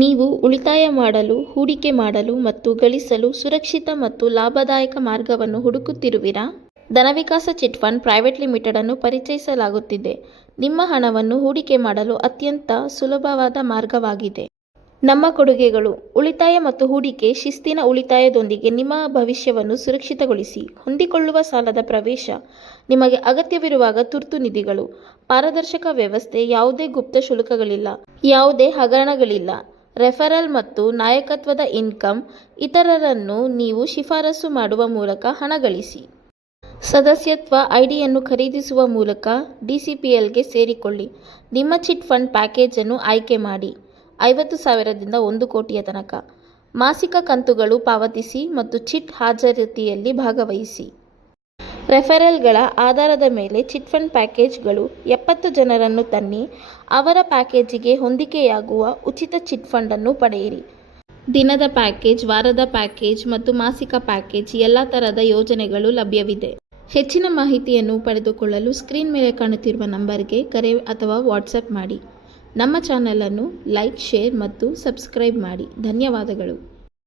ನೀವು ಉಳಿತಾಯ ಮಾಡಲು, ಹೂಡಿಕೆ ಮಾಡಲು ಮತ್ತು ಗಳಿಸಲು ಸುರಕ್ಷಿತ ಮತ್ತು ಲಾಭದಾಯಕ ಮಾರ್ಗವನ್ನು ಹುಡುಕುತ್ತಿರುವಿರಾ? Dhanavikasa chit fund private limited ಅನ್ನು ಪರಿಚಯಿಸಲಾಗುತ್ತಿದೆ. ನಿಮ್ಮ ಹಣವನ್ನು ಹೂಡಿಕೆ ಮಾಡಲು ಅತ್ಯಂತ ಸುಲಭವಾದ ಮಾರ್ಗವಾಗಿದೆ. ನಮ್ಮ ಕೊಡುಗೆಗಳು, ಉಳಿತಾಯ ಮತ್ತು ಹೂಡಿಕೆ ಶಿಸ್ತಿನ ಉಳಿತಾಯದೊಂದಿಗೆ ನಿಮ್ಮ ಭವಿಷ್ಯವನ್ನು ಸುರಕ್ಷಿತಗೊಳಿಸಿ, ಹೊಂದಿಕೊಳ್ಳುವ ಸಾಲದ ಪ್ರವೇಶ, ನಿಮಗೆ ಅಗತ್ಯವಿರುವಾಗ ತುರ್ತು ನಿಧಿಗಳು, ಪಾರದರ್ಶಕ ವ್ಯವಸ್ಥೆ, ಯಾವುದೇ ಗುಪ್ತ ಶುಲ್ಕಗಳಿಲ್ಲ, ಯಾವುದೇ ಹಗರಣಗಳಿಲ್ಲ. ರೆಫರಲ್ ಮತ್ತು ನಾಯಕತ್ವದ ಇನ್ಕಮ್ ಇತರರನ್ನು ನೀವು ಶಿಫಾರಸು ಮಾಡುವ ಮೂಲಕ ಹಣ ಗಳಿಸಿ. ಸದಸ್ಯತ್ವ ಐಡಿಯನ್ನು ಖರೀದಿಸುವ ಮೂಲಕ ಡಿಸಿಪಿಎಲ್ಗೆ ಸೇರಿಕೊಳ್ಳಿ. ನಿಮ್ಮ ಚಿಟ್ ಫಂಡ್ ಪ್ಯಾಕೇಜನ್ನು ಆಯ್ಕೆ ಮಾಡಿ. ಐವತ್ತು ಸಾವಿರದಿಂದ ಒಂದು ಕೋಟಿಯ ತನಕ. ಮಾಸಿಕ ಕಂತುಗಳು ಪಾವತಿಸಿ ಮತ್ತು ಚಿಟ್ ಹಾಜರತಿಯಲ್ಲಿ ಭಾಗವಹಿಸಿ. ರೆಫರಲ್ಗಳ ಆಧಾರದ ಮೇಲೆ ಚಿಟ್ಫಂಡ್ ಪ್ಯಾಕೇಜ್ಗಳು ಎಪ್ಪತ್ತು ಜನರನ್ನು ತನ್ನಿ, ಅವರ ಪ್ಯಾಕೇಜಿಗೆ ಹೊಂದಿಕೆಯಾಗುವ ಉಚಿತ ಚಿಟ್ಫಂಡನ್ನು ಪಡೆಯಿರಿ. ದಿನದ ಪ್ಯಾಕೇಜ್, ವಾರದ ಪ್ಯಾಕೇಜ್ ಮತ್ತು ಮಾಸಿಕ ಪ್ಯಾಕೇಜ್ ಎಲ್ಲ ಥರದ ಯೋಜನೆಗಳು ಲಭ್ಯವಿದೆ. ಹೆಚ್ಚಿನ ಮಾಹಿತಿಯನ್ನು ಪಡೆದುಕೊಳ್ಳಲು ಸ್ಕ್ರೀನ್ ಮೇಲೆ ಕಾಣುತ್ತಿರುವ ನಂಬರ್ಗೆ ಕರೆ ಅಥವಾ ವಾಟ್ಸಪ್ ಮಾಡಿ. ನಮ್ಮ ಚಾನಲನ್ನು ಲೈಕ್, ಶೇರ್ ಮತ್ತು ಸಬ್ಸ್ಕ್ರೈಬ್ ಮಾಡಿ. ಧನ್ಯವಾದಗಳು.